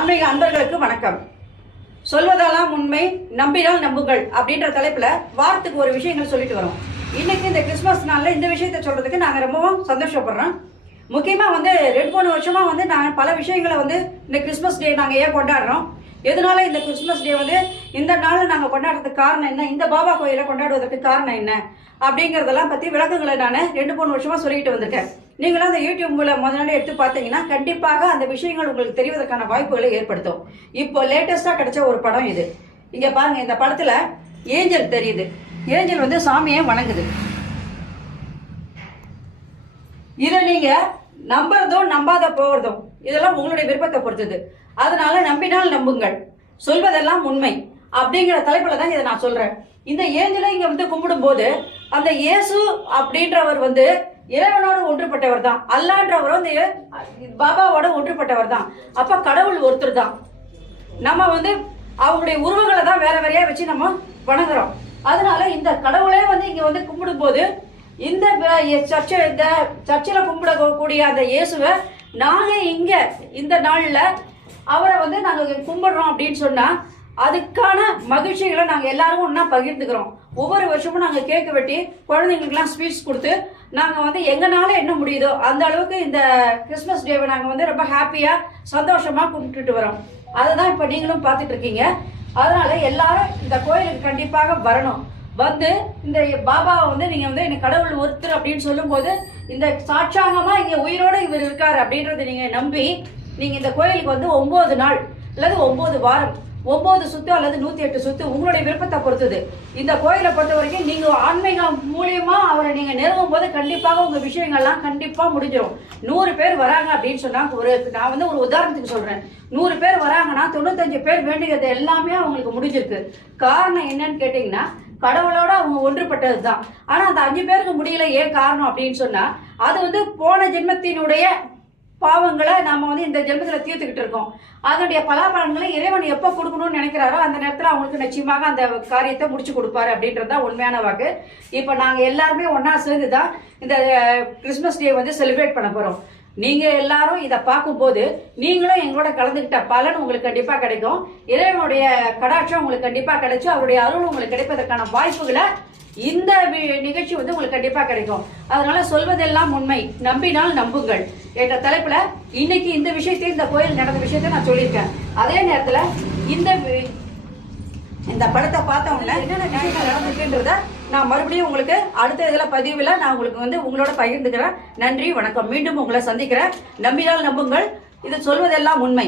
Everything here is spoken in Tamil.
ஆன்மீக அன்பர்களுக்கு வணக்கம். சொல்வதெல்லாம் உண்மை, நம்பினால் நம்புங்கள் அப்படின்ற தலைப்புல வாரத்துக்கு ஒரு விஷயங்கள் சொல்லிட்டு வரோம். இன்னைக்கு இந்த கிறிஸ்துமஸ் நாள்ல இந்த விஷயத்த சொல்றதுக்கு நாங்க ரொம்பவும் சந்தோஷப்படுறோம். முக்கியமா 2-3 வருஷமா நாங்கள் பல விஷயங்களை இந்த கிறிஸ்துமஸ் டே நாங்கள் ஏன் கொண்டாடுறோம், எதனால இந்த கிறிஸ்துமஸ் டே இந்த நாளில் நாங்கள் கொண்டாடுறதுக்கு காரணம் என்ன, இந்த பாபா கோயிலை கொண்டாடுவதற்கு காரணம் என்ன அப்படிங்கிறதெல்லாம் பற்றி விளக்கங்களை நான் 2-3 வருஷமா சொல்லிட்டு வந்திருக்கேன். நீங்களும் அந்த யூடியூப்ல முதல்ல எடுத்து பார்த்தீங்கன்னா கண்டிப்பாக அந்த விஷயங்கள் உங்களுக்கு தெரிவதற்கான வாய்ப்புகளை ஏற்படுத்தும். இப்போ லேட்டஸ்டா கிடைச்ச ஒரு படம் இது. இங்க பாருங்க, இந்த படத்துல ஏஞ்சல் தெரியுது. ஏஞ்சல் சாமியை வணங்குது. இதை நீங்க நம்புறதும் நம்பாத போகிறதும் இதெல்லாம் உங்களுடைய விருப்பத்தை பொறுத்தது. அதனால நம்பினால் நம்புங்கள், சொல்வதெல்லாம் உண்மை அப்படிங்கிற தலைப்புல தான் இதை நான் சொல்றேன். இந்த ஏஞ்சலை இங்க கும்பிடும் போது அந்த இயேசு அப்படின்றவர் இறைவனோடு ஒன்றுபட்டவர் தான், அல்லான்றவர் பாபாவோட ஒன்றுபட்டவர் தான். அப்ப கடவுள் ஒருத்தர் தான். நம்ம அவங்களுடைய உருவங்களை தான் வேற வேறையா வச்சு நம்ம வணங்குறோம். அதனால இந்த கடவுளே இங்க கும்பிடும் போது இந்த சர்ச்சில் கும்பிடக்கூடிய அந்த இயேசுவை நாங்க இங்க இந்த நாள்ல அவரை நாங்க கும்பிடுறோம் அப்படின்னு சொன்னா அதுக்கான மகிழ்ச்சிகளை நாங்க எல்லாரும் ஒன்னா பகிர்ந்துக்கிறோம். ஒவ்வொரு வருஷமும் நாங்க கேக் வெட்டி குழந்தைங்களுக்குலாம் ஸ்வீட்ஸ் கொடுத்து நாங்க எங்கனால என்ன முடியுதோ அந்த அளவுக்கு இந்த கிறிஸ்துமஸ் டேவை நாங்க ரொம்ப ஹாப்பியா சந்தோஷமா கும்பிட்டுட்டு வரோம். அதுதான் இப்ப நீங்களும் பார்த்துட்டு இருக்கீங்க. அதனால எல்லாரும் இந்த கோயிலுக்கு கண்டிப்பாக வரணும். இந்த பாபாவை நீங்க எனக்கு கடவுள் ஒருத்தர் அப்படின்னு சொல்லும் போது இந்த சாட்சாங்கமா இங்க உயிரோட இவர் இருக்காரு அப்படின்றத நீங்க நம்பி நீங்க இந்த கோயிலுக்கு 9 நாள் அல்லது 9 வாரம் 9 சுத்து அல்லது 108 சுத்து உங்களுடைய விருப்பத்தை பொறுத்தது. இந்த கோயிலை பொறுத்த வரைக்கும் நீங்க ஆன்மீகம் மூலியமா அவரை நீங்க நெருங்கும் போது கண்டிப்பாக உங்க விஷயங்கள்லாம் கண்டிப்பா முடிஞ்சிடும். 100 பேர் வராங்க அப்படின்னு சொன்னா நான் ஒரு உதாரணத்துக்கு சொல்றேன். 100 பேர் வராங்கன்னா 95 பேர் வேண்டியது எல்லாமே அவங்களுக்கு முடிஞ்சிருக்கு. காரணம் என்னன்னு கேட்டீங்கன்னா கடவுளோட அவங்க ஒன்றுபட்டது தான். ஆனா அந்த 5 பேருக்கு முடியல. ஏன் காரணம் அப்படின்னு சொன்னா அது போன ஜென்மத்தினுடைய பாவங்களை நாம இந்த ஜென்மத்துல தீர்த்துக்கிட்டு இருக்கோம். அதனுடைய பலாபலன்களை இறைவன் எப்ப கொடுக்கணும்னு நினைக்கிறாரோ அந்த நேரத்துல அவங்களுக்கு நிச்சயமாக அந்த காரியத்தை முடிச்சு கொடுப்பாரு அப்படின்றதுதான் உண்மையான வாக்கு. இப்ப நாங்க எல்லாருமே ஒன்னா சேர்ந்துதான் இந்த கிறிஸ்துமஸ் டே செலிப்ரேட் பண்ண போறோம். நீங்க எல்லாரும் இதை பார்க்கும் போது நீங்களும் எங்களோட கலந்துகிட்ட பலன் உங்களுக்கு கண்டிப்பா கிடைக்கும். இறைவனுடைய கடாட்சம் உங்களுக்கு கண்டிப்பா கிடைச்சு அவருடைய அருள் உங்களுக்கு கிடைப்பதற்கான வாய்ப்புகளை இந்த நிகழ்ச்சி உங்களுக்கு கண்டிப்பா கிடைக்கும். அதனால சொல்வதெல்லாம் உண்மை, நம்பினால் நம்புங்கள் என்ற தலைப்புல இன்னைக்கு இந்த விஷயத்தையும் இந்த கோயில் நடந்த விஷயத்தை நான் சொல்லியிருக்கேன். அதே நேரத்துல இந்த படத்தை பார்த்த உடனே என்னென்ன விஷயங்கள் நடந்திருக்குன்றத நான் மறுபடியும் உங்களுக்கு அடுத்த பதிவுல நான் உங்களுக்கு உங்களோட பகிர்ந்துக்கிறேன். நன்றி, வணக்கம். மீண்டும் உங்களை சந்திக்கிறேன். நம்பினால் நம்புங்கள், இது சொல்வதெல்லாம் உண்மை.